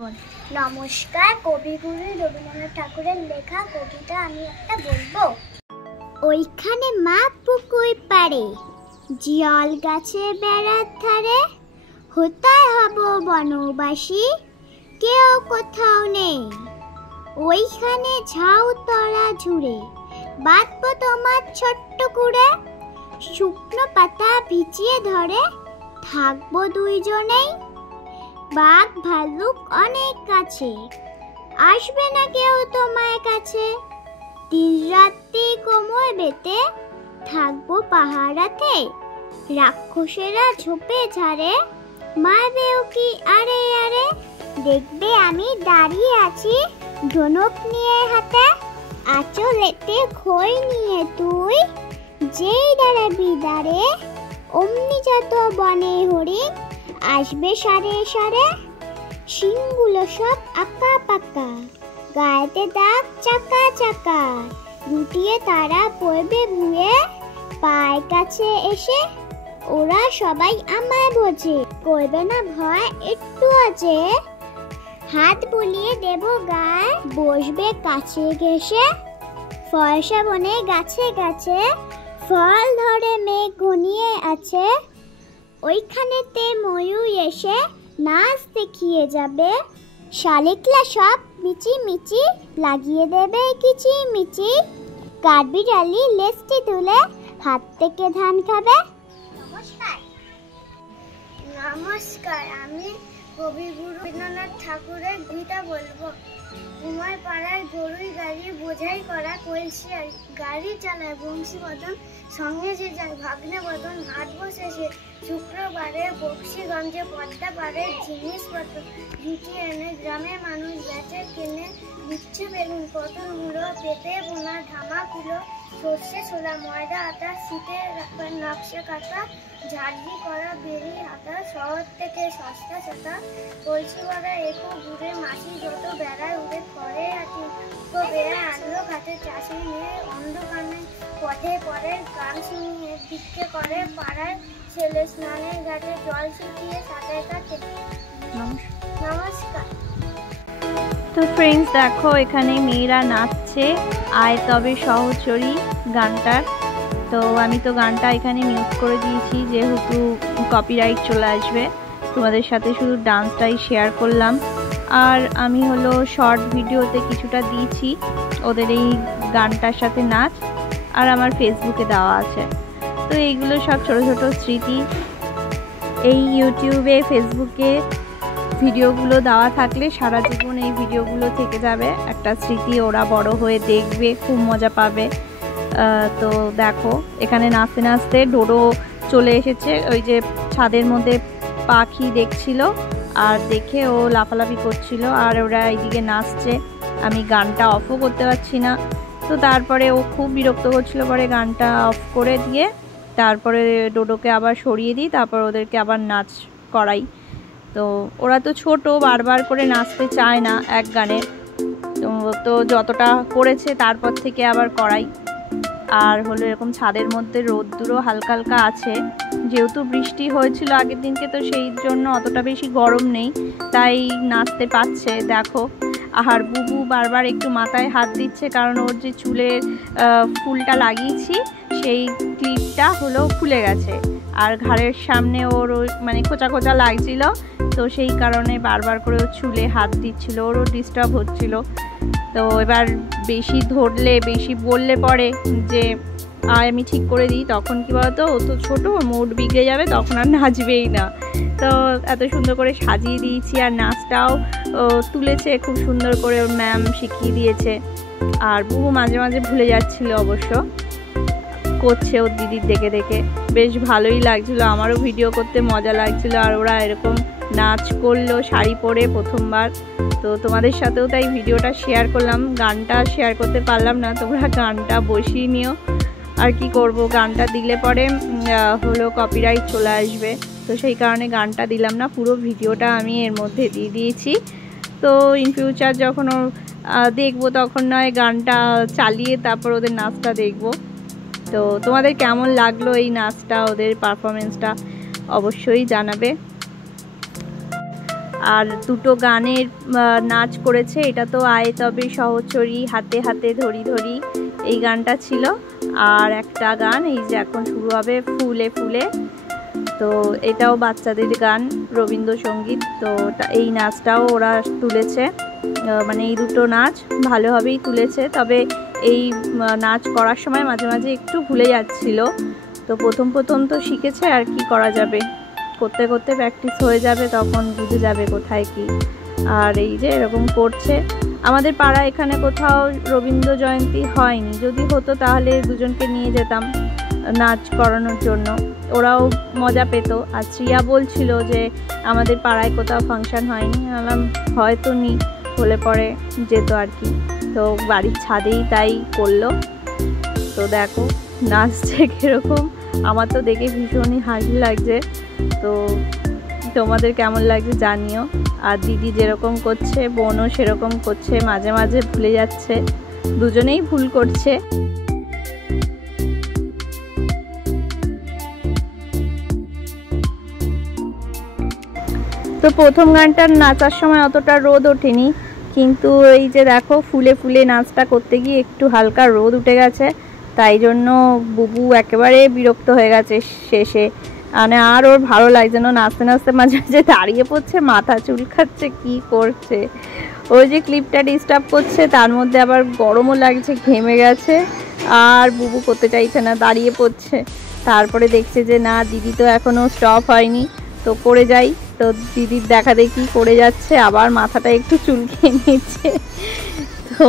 নমস্কার, কবিগুরু রবীন্দ্রনাথ ঠাকুরের লেখা কবিতা আমি একটা বলবো। ওইখানে মা পুকুর পাড়ে, জিয়ল গাছে বেড়ার ধারে, হোতায় হব বনবাসী, কেউ কোথাও নেই। ওইখানে ঝাউ তরা ঝুড়ে, বাঁধবো তোমার ছোট্ট কুড়ে, শুকনো পাতা ভিজিয়ে ধরে, থাকবো দুইজনেই। বাঘ ভাল্লুক অনেক কাছে, আসবে না কেউ তোমার কাছে। দিন রাত্রি কোমর বেতে, থাকবো পাহারাতে। রাক্ষসেরা ঝোপে ঝাড়ে, মারবেও কি আরে আরে। দেখবে আমি দাঁড়িয়ে আছি, ধনুক নিয়ে হাতে। আঁচলেতে খই নিয়ে তুই, যেই দাঁড়াবি দাঁড়ে। অমনি যত বনে হরিণ, আসবে সারে সারে। শিংগুলো সব আঁকা পাকা, গায়েতে দাগ চাকা চাকা। লুটিয়ে তারা পড়বে ভুয়ে, পায়ের কাছে এসে। ওরা সবাই আমায় বোঝে, করবে না ভয় একটু আছে। হাত বুলিয়ে দেব গায়ে, বসবে কাছে ঘেসে। ফর্সা বনে গাছে গাছে, ফল ধরে মেঘ ঘনিয়ে আছে। ওইখানেতে ময়ূর এসে নাচ দেখিয়ে যাবে। শালিকলা সব মিচি মিচি, লাগিয়ে দেবে কিচি মিচি। কাঠবিড়ালি লেজটি তুলে, হাত থেকে ধান খাবে। নমস্কার, আমি কবিগুরু রবীন্দ্রনাথ ঠাকুরের গীতা বলবো। তোমার পাড়ায় গরুই গাড়ি, বোঝাই করা কলসি গাড়ি চালায় বংশী বদন। সঙ্গে যে যায় ভাগ্নে বদন, হাট বসেছে শুক্রবারে বক্সিগঞ্জে। পদ্মা পাড়ে জিনিসপত্র জুটিয়ে এনে, গ্রামের মানুষ বেচে কেনে। বিচ্ছে বেগুন পটল মুড়ো, পেঁপে বোনা ধামা কুলো। সর্ষে ছোলা ময়দা আটা, শীতে নকশা কাটা। ঝাড়ি করা বেরি হাতা, শহর থেকে সস্তা চাতা। কলসি ভরা একো ঘুরে, মাটি যত বেড়ায় উড়ে। ঘরে হাতি বেড়ায় আনলো ঘাটে, চাষি নিয়ে অন্ধকানে পথে পড়ে। গান শুনিয়ে ভিক্ষে করে পাড়ায় ছেলে, স্নানের ঘাটে জল ছিটিয়ে সাঁতার কাটে। নমস্কার। তো ফ্রেন্ডস, দেখো এখানে মেয়েরা নাচছে আয় তবে সহচরী গানটার। তো আমি তো গানটা এখানে মিউট করে দিয়েছি, যেহেতু কপিরাইট চলে আসবে। তোমাদের সাথে শুধু ডান্সটাই শেয়ার করলাম। আর আমি হলো শর্ট ভিডিওতে কিছুটা দিয়েছি ওদের এই গানটার সাথে নাচ, আর আমার ফেসবুকে দেওয়া আছে। তো এইগুলো সব ছোট ছোট স্মৃতি। এই ইউটিউবে ফেসবুকে ভিডিওগুলো দেওয়া থাকলে সারা জীবন এই ভিডিওগুলো থেকে যাবে, একটা স্মৃতি। ওরা বড় হয়ে দেখবে, খুব মজা পাবে। তো দেখো এখানে নাচতে নাচতে ডোডো চলে এসেছে। ওই যে ছাদের মধ্যে পাখি দেখছিল, আর দেখে ও লাফালাফি করছিল, আর ওরা এইদিকে নাচছে। আমি গানটা অফও করতে পারছি না। তো তারপরে ও খুব বিরক্ত করছিল, পরে গানটা অফ করে দিয়ে তারপরে ডোডোকে আবার সরিয়ে দিই, তারপর ওদেরকে আবার নাচ করাই। তো ওরা তো ছোট, বারবার করে নাচতে চায় না এক গানে। তো যতটা করেছে তারপর থেকে আবার করাই। আর হলো এরকম ছাদের মধ্যে রোদ্দুরও হালকা হালকা আছে, যেহেতু বৃষ্টি হয়েছিল আগের দিনকে, তো সেই জন্য অতটা বেশি গরম নেই, তাই নাচতে পারছে। দেখো, আর বুবু বারবার একটু মাথায় হাত দিচ্ছে, কারণ ওর যে চুলের ফুলটা লাগিয়েছি সেই ক্লিপটা হলো খুলে গেছে, আর ঘাড়ের সামনে ওর মানে খোঁচা খোঁচা লাগছিল। তো সেই কারণে বারবার করে ওর চুলে হাত দিচ্ছিল, ওরও ডিস্টার্ব হচ্ছিল। তো এবার বেশি ধরলে, বেশি বললে পরে যে আমি ঠিক করে দিই, তখন কী বলতো, ও তো ছোটো, মুড বিগড়ে যাবে, তখন আর নাচবেই না। তো এত সুন্দর করে সাজিয়ে দিয়েছি, আর নাচটাও তুলেছে খুব সুন্দর করে, ওর ম্যাম শিখিয়ে দিয়েছে। আর বুবু মাঝে মাঝে ভুলে যাচ্ছিল, অবশ্য করছে ওর দিদির দেখে দেখে। বেশ ভালোই লাগছিলো, আমারও ভিডিও করতে মজা লাগছিলো। আর ওরা এরকম নাচ করলো শাড়ি পরে প্রথমবার। তো তোমাদের সাথেও তাই ভিডিওটা শেয়ার করলাম। গানটা শেয়ার করতে পারলাম না, তোমরা গানটা বসিয়ে নিও। আর কি করব, গানটা দিলে পরে হলো কপিরাইট চলে আসবে, তো সেই কারণে গানটা দিলাম না, পুরো ভিডিওটা আমি এর মধ্যে দিয়ে দিয়েছি। তো ইন ফিউচার যখন দেখবো, তখন নয় গানটা চালিয়ে তারপর ওদের নাচটা দেখবো। তো তোমাদের কেমন লাগলো এই নাচটা, ওদের পারফরমেন্সটা অবশ্যই জানাবে। আর দুটো গানের নাচ করেছে। এটা তো আয় তবে সহচরী হাতে হাতে ধরি ধরি এই গানটা ছিল। আর একটা গান এই যে এখন শুরু হবে ফুলে ফুলে, তো এটাও বাচ্চাদের গান রবীন্দ্রসঙ্গীত। তো এই নাচটাও ওরা তুলেছে, মানে এই দুটো নাচ ভালোভাবেই তুলেছে। তবে এই নাচ করার সময় মাঝে মাঝে একটু ভুলে যাচ্ছিল। তো প্রথম প্রথম তো শিখেছে, আর কি করা যাবে, করতে করতে প্র্যাকটিস হয়ে যাবে, তখন বুঝে যাবে কোথায় কি। আর এই যে এরকম করছে। আমাদের পাড়া এখানে কোথাও রবীন্দ্র জয়ন্তী হয়নি, যদি হতো তাহলে দুজনকে নিয়ে যেতাম নাচ করানোর জন্য, ওরাও মজা পেত। আর শ্রিয়া বলছিল যে আমাদের পাড়ায় কোথাও ফাংশন হয়নি, বললাম হয়তো নি, হলে পরে যেত আর কি। তো বাড়ির ছাদেই তাই করলো। তো দেখো নাচছে কীরকম, আমার তো দেখে ভীষণই হাসি লাগছে। তো তোমাদের কেমন লাগছে জানিও। আর দিদি যেরকম করছে বোনও সেরকম করছে, মাঝে মাঝে ভুলে যাচ্ছে, দুজনেই ভুল করছে। তো প্রথম গানটার নাচার সময় অতটা রোদ ওঠেনি, কিন্তু এই যে দেখো ফুলে ফুলে নাচটা করতে গিয়ে একটু হালকা রোদ উঠে গেছে, তাই জন্য বুবু একেবারে বিরক্ত হয়ে গেছে শেষে। মানে আর ওর ভালো লাগছে না, নাচতে নাচতে মাঝে মাঝে দাঁড়িয়ে পড়ছে, মাথা চুলকাচ্ছে, কি করছে। ওই যে ক্লিপটা ডিস্টার্ব করছে, তার মধ্যে আবার গরমও লাগছে, ঘেমে গেছে, আর বুবু করতে চাইছে না, দাঁড়িয়ে পড়ছে। তারপরে দেখছে যে না দিদি তো এখনও স্টপ হয়নি, তো করে যাই। তো দিদির দেখা দেখি করে যাচ্ছে, আবার মাথাটা একটু চুলকিয়ে নিচ্ছে। তো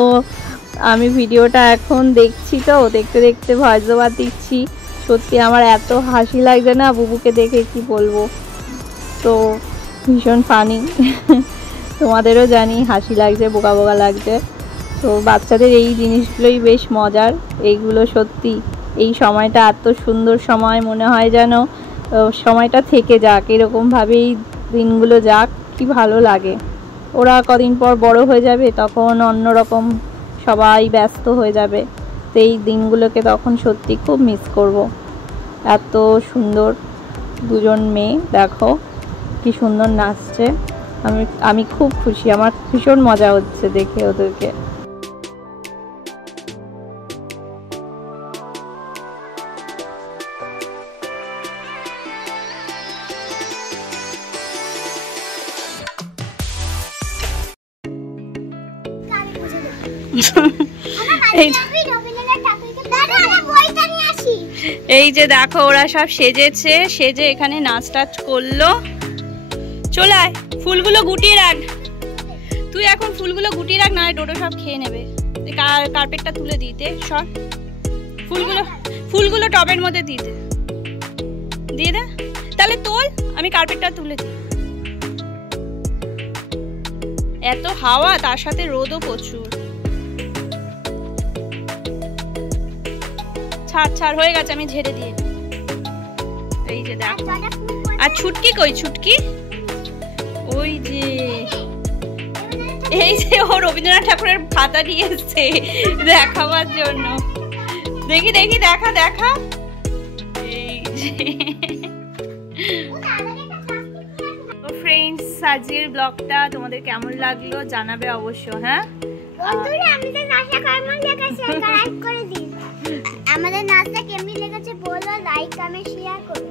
আমি ভিডিওটা এখন দেখছি, তো দেখতে দেখতে ভয়েস ওভার দিচ্ছি। সত্যি আমার এত হাসি লাগছে না বুবুকে দেখে, কি বলবো। তো ভীষণ ফানি, তোমাদেরও জানি হাসি লাগছে, বোকা বোকা লাগছে। তো বাচ্চাদের এই জিনিসগুলোই বেশ মজার, এইগুলো সত্যি এই সময়টা এত সুন্দর সময়, মনে হয় যেন সময়টা থেকে যাক, এরকমভাবেই দিনগুলো যাক, কি ভালো লাগে। ওরা কদিন পর বড় হয়ে যাবে, তখন অন্যরকম সবাই ব্যস্ত হয়ে যাবে। তো এই দিনগুলোকে তখন সত্যি খুব মিস করব। এত সুন্দর দুজন মেয়ে, দেখো কি সুন্দর নাচছে, আমি খুব খুশি, আমার ভীষণ মজা হচ্ছে দেখে ওদেরকে। এই যে দেখো ওরা সব সেজেছে, সেজে এখানে নাচ টাচ করলো। চলে আয়, ফুলগুলো গুটিয়ে রাখ, তুই এখন ফুলগুলো গুটিয়ে রাখ, না ডোডো সব খেয়ে নেবে। কার্পেটটা তুলে দিতে সব ফুলগুলো টবের মধ্যে দিতে দিয়ে দে, তাহলে তোল, আমি কার্পেটটা তুলে দিই। এত হাওয়া, তার সাথে রোদও প্রচুর। ছাড় ছাড়, হয়ে গেছে, আমি ঝেড়ে দিয়ে। এই যে দেখো, আর ছুটকি কই, ছুটকি ওই যে, এই যে ও রবীন্দ্রনাথ ঠাকুরের খাতা নিয়ে এসছে দেখাবার জন্য। দেখি দেখি, দেখা দেখা। এই যে ফ্রেন্ডস, আজকের ব্লগটা তোমাদের কেমন লাগলো জানাবে অবশ্য। হ্যাঁ বন্ধুরা, আমাদের নাচটা কেমন লেগেছে লাইক করে দিন। আমাদের নাচটা কেমন লেগেছে বলো, লাইক কমেন্ট শেয়ার করো।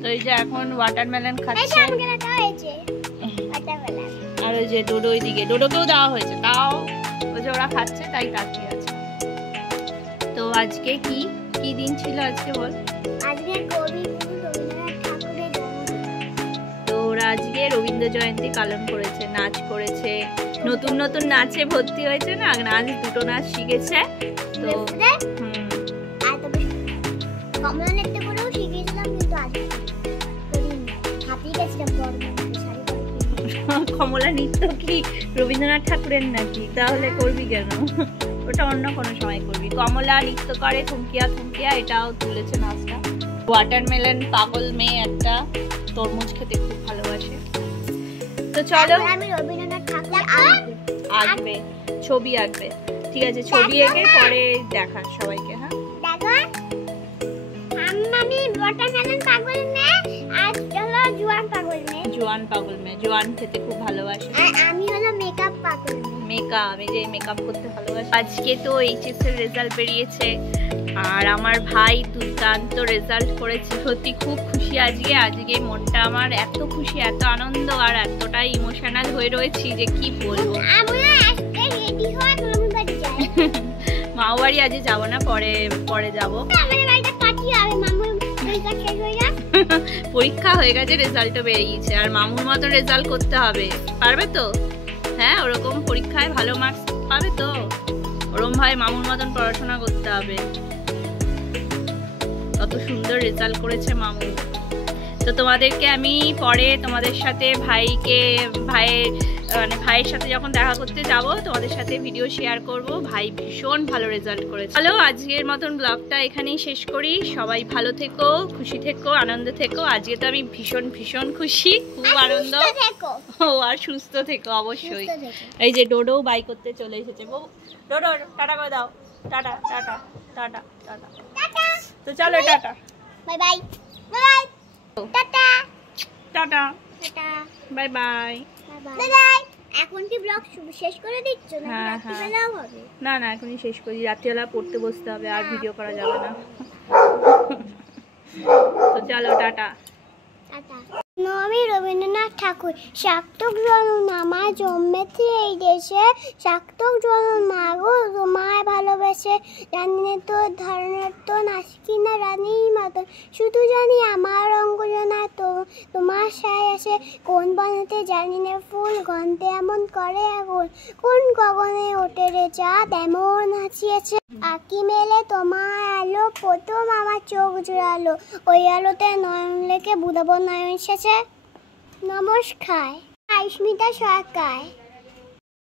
তো এই যে এখন ওয়াটারমেলন খাচ্ছে, আর ওই যে ডোডো ওইদিকে, ডোডোকেও দেওয়া হয়েছে, তাও ওই যে ওরা খাচ্ছে তাই তাকিয়ে আছে। তো আজকে কি কি দিন ছিল আজকে বল? আজকে কবিগুরু রবীন্দ্রনাথ ঠাকুরের জন্মদিন। তো ওরা আজকে রবীন্দ্র জয়ন্তী পালন করেছে, নাচ করেছে, নতুন নতুন নাচে ভর্তি হয়েছে না, নাচ দুটো নাচ শিখেছে। তো কমলা নৃত্য করেও শিখেছিলাম, কিন্তু আজকে হাতিয়ে গেছিলাম বড় কমলা নৃত্য কি রবীন্দ্রনাথ ঠাকুরের নাকি? তাহলে করবি কেন? ওটা অন্য কোনো সময় করবি। কমলা নৃত্য করে থুমকিয়া থুমকিয়া, এটাও তুলেছে নাচটা। ওয়াটারমেলন পাগল মেয়ে একটা, তরমুজ খেতে খুব ভালোবাসে। তো চলো, আমি রবীন্দ্রনাথ ঠাকুর আঁকবে, ছবি আঁকবে, ঠিক আছে? ছবি এঁকে পরে দেখা সবাইকে। হ্যাঁ দেখো, আমি ওয়াটারমেলন পাগল মেয়ে, আর হলো জোয়ান পাগল মেয়ে। জোয়ান পাগল মেয়ে, জোয়ান খেতে খুব ভালোবাসে। আর আমি হলো মেকআপ পাগল মেয়ে। মেকআপ, আমি যে মেকআপ করতে ভালোবাসি। আজকে তো এইচএস এর রেজাল্ট বেরিয়েছে আর আমার ভাই দুর্দান্ত রেজাল্ট করেছে। সত্যি খুব খুশি আজকে। আজকে মনটা আমার এত খুশি, এত আনন্দ আর এতটাই ইমোশনাল হয়ে রয়েছি যে কি বলবো। আমরা আজকে রেডি হয়ে মামার বাড়ি যাই। মামার বাড়ি আজ যাব না, পরে যাব। আমাদের বাড়িতে পার্টি হবে, মামুর পরীক্ষা শেষ হয়ে যায়। পরীক্ষা হয়ে গেছে, রেজাল্টও বেরিয়েছে আর মামুর মতো রেজাল্ট করতে হবে। পারবে তো? হ্যাঁ, ওরকম পরীক্ষায় ভালো মার্কস পাবে তো? ওরম ভাই মামুর মতন পড়াশোনা করতে হবে। কত সুন্দর রেজাল্ট করেছে মামু। তো তোমাদেরকে আমি পরে তোমাদের সাথে ভাইয়ের সাথে যখন দেখা করতে যাব তোমাদের সাথে ভিডিও শেয়ার করব। ভাই ভীষণ ভালো রেজাল্ট করেছে। চলো আজকের মতন ব্লগটা এখানেই শেষ করি। সবাই ভালো থেকো, খুশি থেকো, আনন্দে থেকো। আজকে তো আমি ভীষণ খুশি, খুব আনন্দ। ও আর সুস্থ থেকো অবশ্যই। এই যে ডোডো বাই করতে চলে এসেছে। ডোডো টাটা করে দাও। Tata tata tata tata. তো চলো tata, bye bye bye tata tata tata bye bye bye bye. এখন কি ব্লগ শেষ করে দিচ্ছ না? হ্যাঁ, রাত্রিবেলাও হবে? না এখনই শেষ করি। রাত্রিবেলা পড়তে বসতে হবে, আর ভিডিও করা যাবে না। তো চলো টাটা টাটা। আমি রবীন্দ্রনাথ ঠাকুর। সার্থক জনম আমার জন্মেছি এই দেশে, সার্থক জনম মাগো তোমায় ভালোবেসে। জানি না তোর ধারণার তো নাচকি না রানীর মতন, শুধু জানি আমার অঙ্গজনা তো তোমার সায় আসে। কোন বনেতে জানি না ফুল গন্ধে এমন করে আগুন, কোন গগনে ওঠে রে চাঁদ এমন হাসিয়েছে। আঁকি মেলে তোমার আলো প্রথম আমার চোখ জোড়ালো, ওই আলোতে নয়ন লেখে বুধাবো নয়ন শেষে। নমস্কার, আইস্মিতা সরকার।